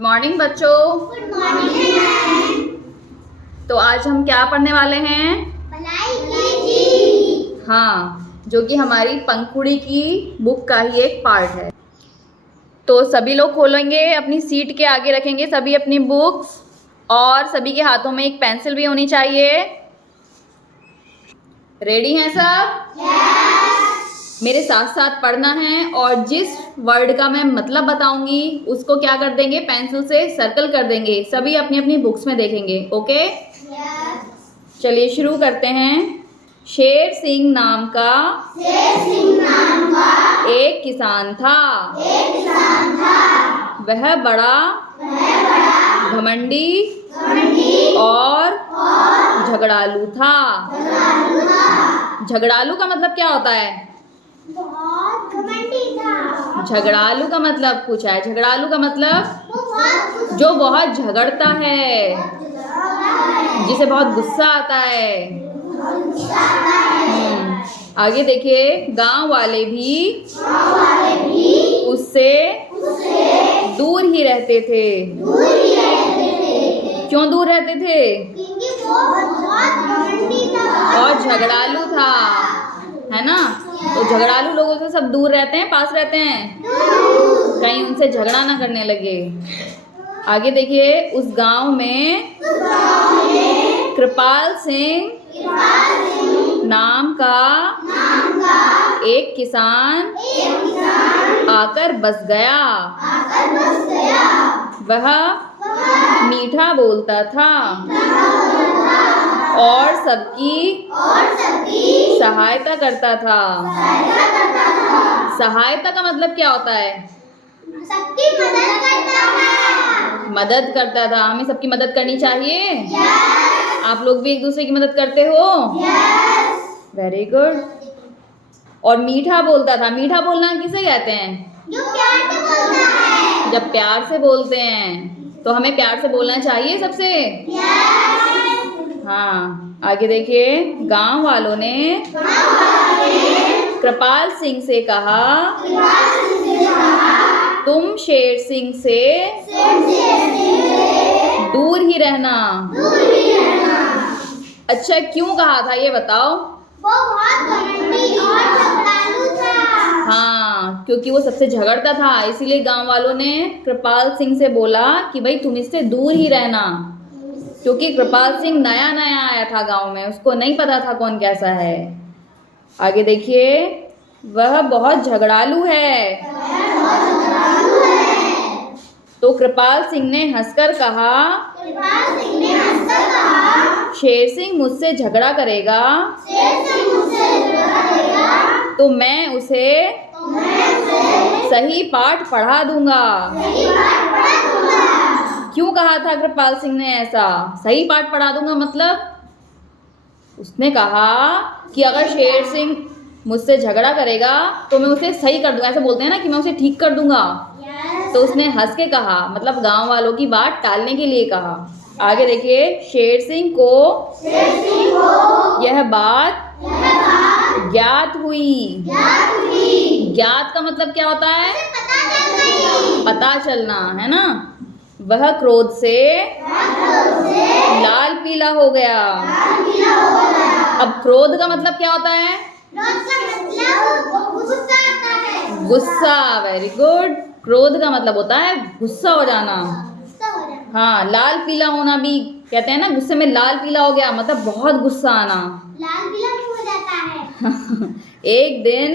Morning बच्चों। Good morning. तो आज हम क्या पढ़ने वाले हैं? हाँ, जो कि हमारी पंखुड़ी की बुक का ही एक पार्ट है। तो सभी लोग खोलेंगे, अपनी सीट के आगे रखेंगे सभी अपनी बुक्स, और सभी के हाथों में एक पेंसिल भी होनी चाहिए। रेडी हैं सब? मेरे साथ साथ पढ़ना है, और जिस वर्ड का मैं मतलब बताऊंगी उसको क्या कर देंगे, पेंसिल से सर्कल कर देंगे। सभी अपनी अपनी बुक्स में देखेंगे। ओके? चलिए शुरू करते हैं। शेर सिंह नाम का एक किसान था। वह बड़ा घमंडी और झगड़ालू था। झगड़ालू का मतलब क्या होता है? बहुत घमंडी था। झगड़ालू का मतलब पूछा है। झगड़ालू का मतलब जो बहुत झगड़ता है, जिसे बहुत गुस्सा आता है। आगे देखिए, गांव वाले भी उससे दूर ही रहते थे। क्यों दूर रहते थे? क्योंकि वो बहुत घमंडी था और झगड़ालू था, है ना? तो झगड़ालू लोगों से सब दूर रहते हैं, पास रहते हैं, कहीं उनसे झगड़ा ना करने लगे। आगे देखिए, उस गांव में कृपाल सिंह नाम का एक किसान आकर बस गया। वह मीठा बोलता था और सबकी सहायता करता था। सहायता का मतलब क्या होता है? सबकी मदद करता है। मदद करता था। हमें सबकी मदद करनी चाहिए। आप लोग भी एक दूसरे की मदद करते हो? Very good. और मीठा बोलता था। मीठा बोलना किसे कहते हैं? जो प्यार से बोलता है। जब प्यार से बोलते हैं, तो हमें प्यार से बोलना चाहिए सबसे। हाँ, आगे देखिए, गांव वालों ने कृपाल सिंह से कहा, तुम शेर सिंह से दूर ही रहना। अच्छा, क्यों कहा था ये बताओ? वो बहुत घमंडी और झगड़ालू था। हाँ, क्योंकि वो सबसे झगड़ता था, इसीलिए गांव वालों ने कृपाल सिंह से बोला कि भाई तुम इससे दूर ही रहना। क्योंकि कृपाल सिंह नया नया आया था गांव में, उसको नहीं पता था कौन कैसा है। आगे देखिए, वह बहुत झगड़ालू है। तो कृपाल सिंह ने हंसकर कहा, शेर सिंह मुझसे झगड़ा करेगा तो मैं उसे सही पाठ पढ़ा दूंगा। क्यों कहा था कृपाल सिंह ने ऐसा? सही पाठ पढ़ा दूंगा मतलब उसने कहा कि अगर शेर सिंह मुझसे झगड़ा करेगा तो मैं उसे सही कर दूंगा। ऐसे बोलते हैं ना कि मैं उसे ठीक कर दूंगा। तो उसने हंस के कहा, मतलब गांव वालों की बात टालने के लिए कहा। आगे देखिए, शेर सिंह को यह बात ज्ञात हुई। ज्ञात का मतलब क्या होता है? पता चलना, है ना? वह क्रोध से लाल पीला हो गया। अब क्रोध का मतलब क्या होता है? गुस्सा। Very good. क्रोध का मतलब होता है गुस्सा हो जाना। हाँ, लाल पीला होना भी कहते हैं ना, गुस्से में लाल पीला हो गया मतलब बहुत गुस्सा आना। लाल पीला हो जाता है। एक दिन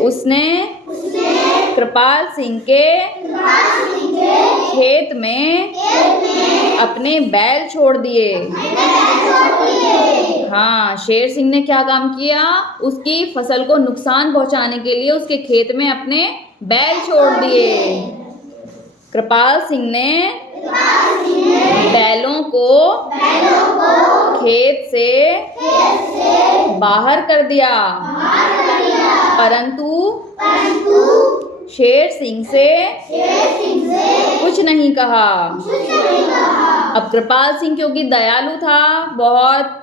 उसने कृपाल सिंह के खेत में अपने बैल छोड़ दिए। हाँ, शेर सिंह ने क्या काम किया? उसकी फसल को नुकसान पहुंचाने के लिए उसके खेत में अपने बैल छोड़ दिए। कृपाल सिंह ने बैलों को खेत से बाहर कर दिया, परंतु शेर सिंह से कुछ नहीं कहा। अब कृपाल सिंह क्योंकि दयालु था, बहुत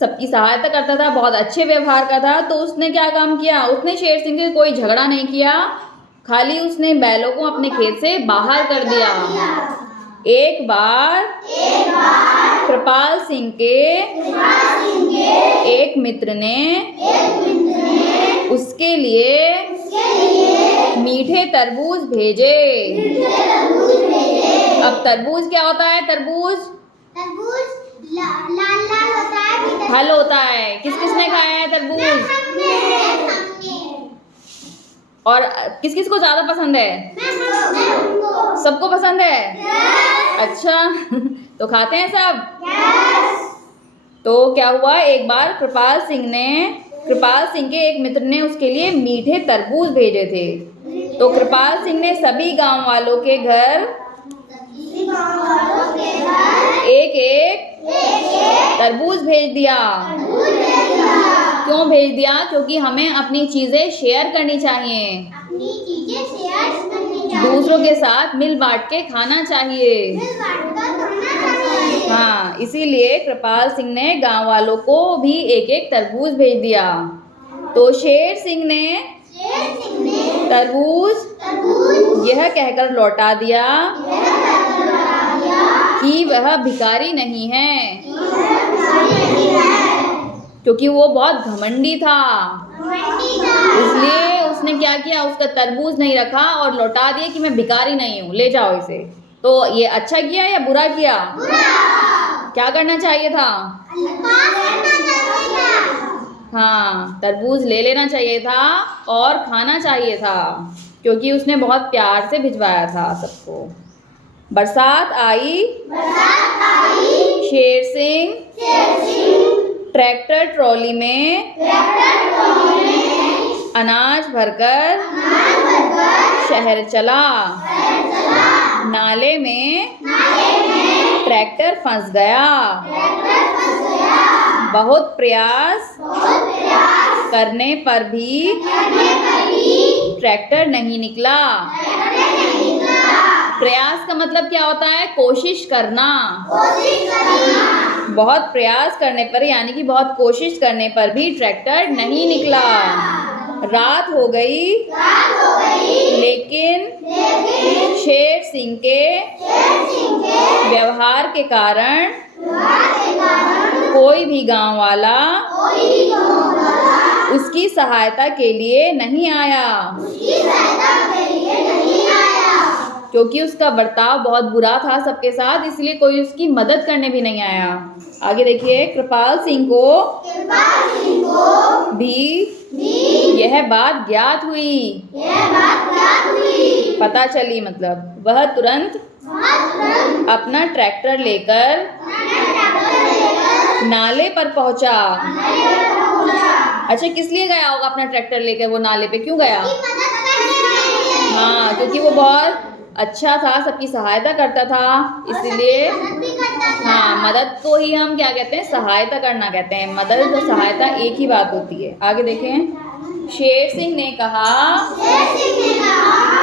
सबकी सहायता करता था, बहुत अच्छे व्यवहार का था, तो उसने क्या काम किया? उसने शेर सिंह से कोई झगड़ा नहीं किया खाली उसने बैलों को अपने खेत से बाहर कर दिया। एक बार कृपाल सिंह के एक मित्र ने उसके लिए मीठे तरबूज भेजे। अब तरबूज क्या होता है? तरबूज लाल लाल होता है, फल होता है। किस किस ने खाया है तरबूज? और किस किस को ज्यादा पसंद है? सबको पसंद है? अच्छा तो खाते हैं सब? तो क्या हुआ, एक बार कृपाल सिंह के एक मित्र ने उसके लिए मीठे तरबूज भेजे थे। तो कृपाल सिंह ने सभी गांव वालों के घर एक एक तरबूज भेज दिया। क्यों भेज दिया? क्योंकि हमें अपनी चीजें शेयर करनी चाहिए, दूसरों के साथ मिल बांट के खाना चाहिए। हाँ, इसीलिए कृपाल सिंह ने गांव वालों को भी एक एक तरबूज भेज दिया। तो शेर सिंह ने तरबूज यह कहकर लौटा दिया कि वह भिखारी नहीं है, क्योंकि वो बहुत घमंडी था। इसलिए उसने क्या किया, उसका तरबूज नहीं रखा और लौटा दिया कि मैं भिखारी नहीं हूँ, ले जाओ इसे। तो ये अच्छा किया या बुरा किया? क्या करना चाहिए था? हाँ, तरबूज ले लेना चाहिए था और खाना चाहिए था, क्योंकि उसने बहुत प्यार से भिजवाया था सबको। बरसात आई, शेर सिंह ट्रैक्टर ट्रॉली में अनाज भरकर शहर चला। नाले में ट्रैक्टर फंस गया। बहुत प्रयास करने पर भी ट्रैक्टर नहीं निकला। प्रयास का मतलब क्या होता है? कोशिश करना। बहुत प्रयास करने पर यानी कि बहुत कोशिश करने पर भी ट्रैक्टर नहीं निकला। रात हो गई, लेकिन शेर सिंह के व्यवहार के कारण कोई भी गांव वाला उसकी सहायता के लिए नहीं आया, क्योंकि उसका बर्ताव बहुत बुरा था सबके साथ, इसलिए कोई उसकी मदद करने भी नहीं आया। आगे देखिए, कृपाल सिंह को भी यह बात ज्ञात हुई, पता चली, मतलब वह तुरंत अपना ट्रैक्टर लेकर नाले पर पहुंचा। अच्छा, किस लिए गया होगा अपना ट्रैक्टर लेकर वो नाले पे? क्यों गया? हाँ, क्योंकि वो बहुत अच्छा था, सबकी सहायता करता था, इसलिए। हाँ, मदद को ही हम क्या कहते हैं? सहायता करना कहते हैं। मदद और सहायता एक ही बात होती है। आगे देखें, शेर सिंह ने कहा,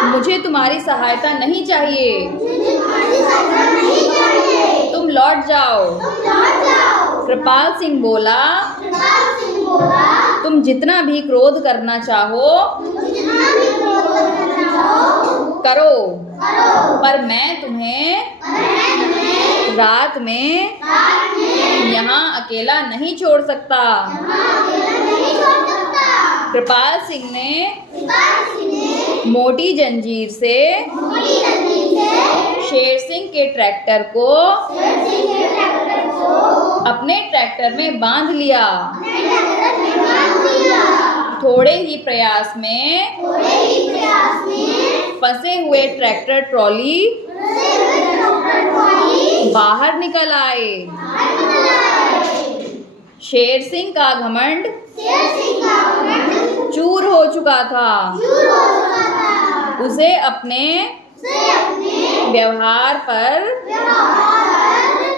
मुझे तुम्हारी सहायता नहीं चाहिए, तुम लौट जाओ। कृपाल सिंह बोला, तुम जितना भी क्रोध करना चाहो करो, पर मैं तुम्हें रात में यहाँ अकेला नहीं छोड़ सकता। कृपाल सिंह ने मोटी जंजीर से शेर सिंह के ट्रैक्टर को अपने ट्रैक्टर में बांध लिया। थोड़े ही प्रयास में फंसे हुए ट्रैक्टर ट्रॉली बाहर निकल आए। शेर सिंह का घमंड चूर हो चुका था। उसे अपने व्यवहार पर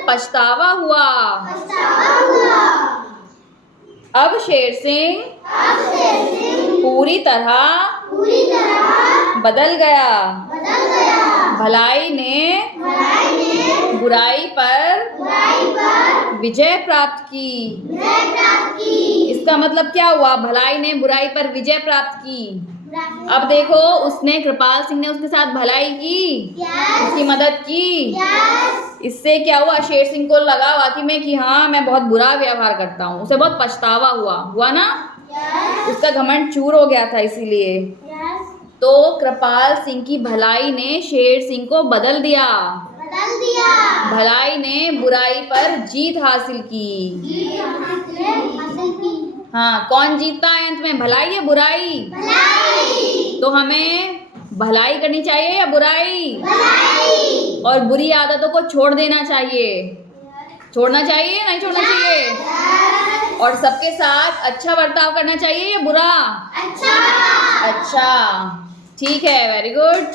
पछतावा हुआ। अब शेर सिंह पूरी तरह बदल गया। भलाई ने बुराई पर विजय प्राप्त की। इसका मतलब क्या हुआ? भलाई ने बुराई पर विजय प्राप्त की। अब देखो, उसने कृपाल सिंह ने उसके साथ भलाई की, उसकी मदद की। इससे क्या हुआ, शेर सिंह को लगा वाकई में कि हाँ मैं बहुत बुरा व्यवहार करता हूँ, उसे बहुत पछतावा हुआ ना, उसका घमंड चूर हो गया था। इसीलिए तो कृपाल सिंह की भलाई ने शेर सिंह को बदल दिया। भलाई ने बुराई पर जीत हासिल की। हाँ, कौन जीतता है अंत में, भलाई या बुराई? तो हमें भलाई करनी चाहिए या बुराई? और बुरी आदतों को छोड़ देना चाहिए। छोड़ना चाहिए या नहीं छोड़ना चाहिए? और सबके साथ अच्छा बर्ताव करना चाहिए या बुरा? अच्छा, ठीक है, वेरी गुड।